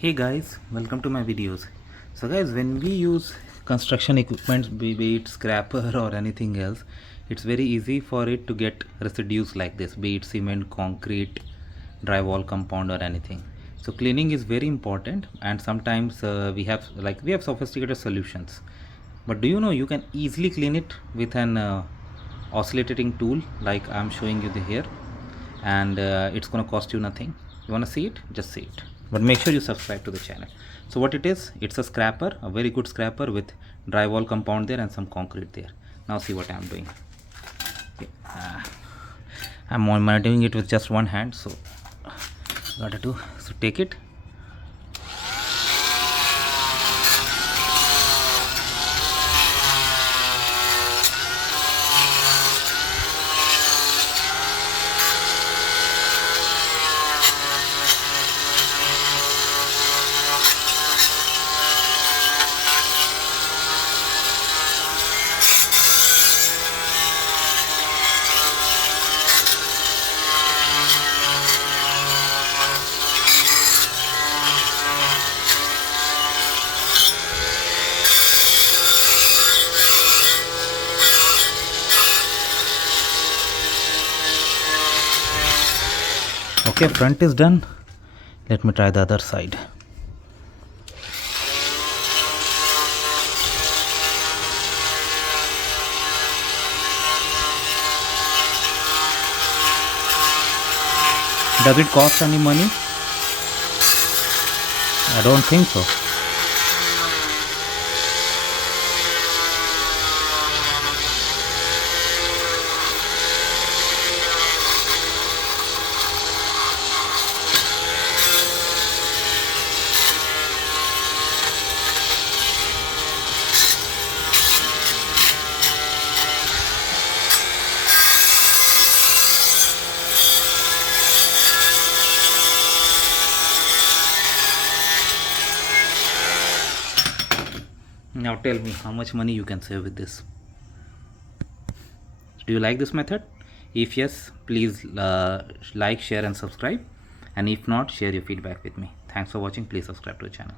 Hey guys, welcome to my videos. So guys, when we use construction equipment, be it scraper or anything else, it's very easy for it to get residues like this, be it cement, concrete, drywall, compound or anything. So cleaning is very important, and sometimes we have sophisticated solutions. But do you know you can easily clean it with an oscillating tool like I'm showing you here, and it's gonna cost you nothing. You wanna see it? Just see it. But make sure you subscribe to the channel. So what it is, it's a scraper, a very good scraper with drywall compound there and some concrete there. Now see what I'm doing. Okay. I'm doing it with just one hand, so gotta do. So take it. Okay, front is done. Let me try the other side. Does it cost any money? I don't think so. Now tell me how much money you can save with this. Do you like this method? If yes, please like, share and subscribe, and if not, share your feedback with me. Thanks for watching. Please subscribe to the channel.